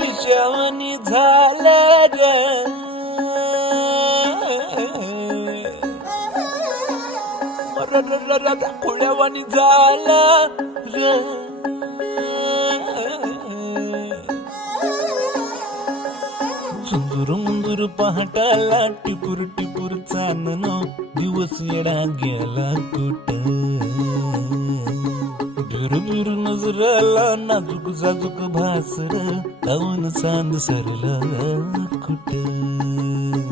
पिशवणी झालं ग खुळ्यावानी झालं र झुंजूर मुंजूर पहाटाला टिपूर टिपूर चांदण दिवस येडा गेला कुठं बिर नजराला नाजूक जाजूक भासर धावून चांद सरला कुठं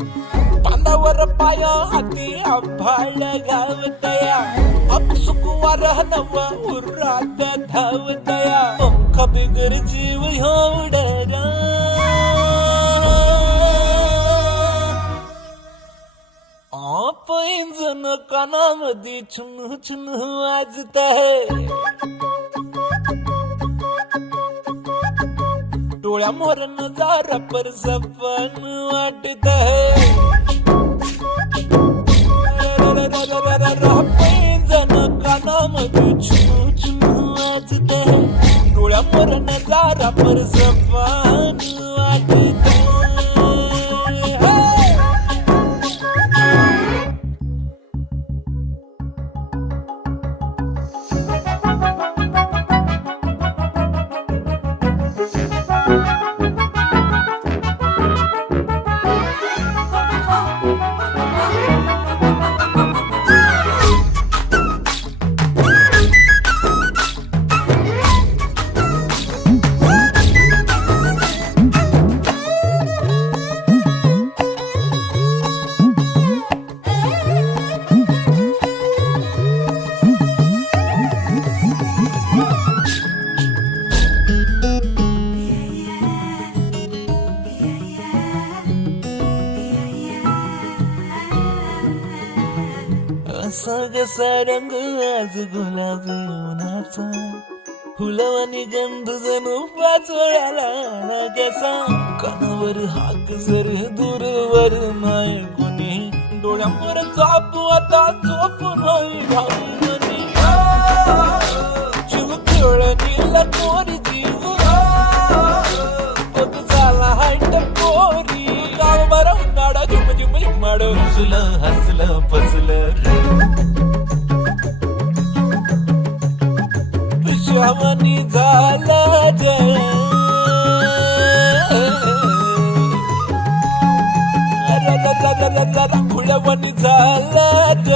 बांधावर पाया हाती आभाळ गावतया अपसुक वारह नवा उरात धावतया पंख बिगर जीव होडरा आप इंजन कानामध्ये छुन छुन वाजत है डोळ्या मोर नजारा पर सपन वाटत है जन कानामध्ये छुन छुन वाजत है डोळ्या मोर नजारा पर सपन वाटत है सगसा रंग आज गुलाबी उन्हाचा फुलवानी गंध जणू पाचोळ्याला कसा कानावर हाक जर दूरवर नाही कोणी डोळ्यावर चापू आता चोप नाही घाई मनी जीव खेळणीला कोरी जीव बघ झाला हायट कोरी गाव बरा उन्हाळा झुम झुम झुमाड हसलं हसलं फसलं पिशवणी झालं ग खुळ्यावानी झालं ग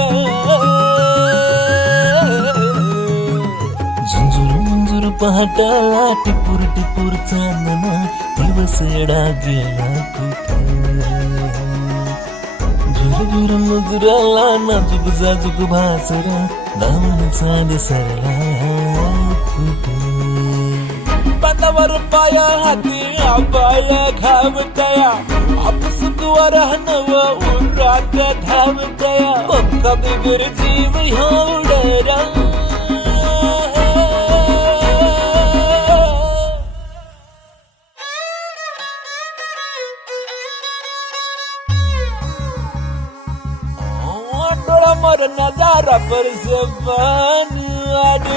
झुंजूर मुंजूर पहाटाला टिपूर टिपूर चांदण दिवस येडा गेला कुठं झुरझुर मुजराला नाजूक जाजूक भासरा धावून चांद सरला बांधावर पाया हाती आबाळ घावतया आपसुक वारहनव उरात धावतया पंख बिगर जीव होडरा डोळा मोर नजारा पर जबान आड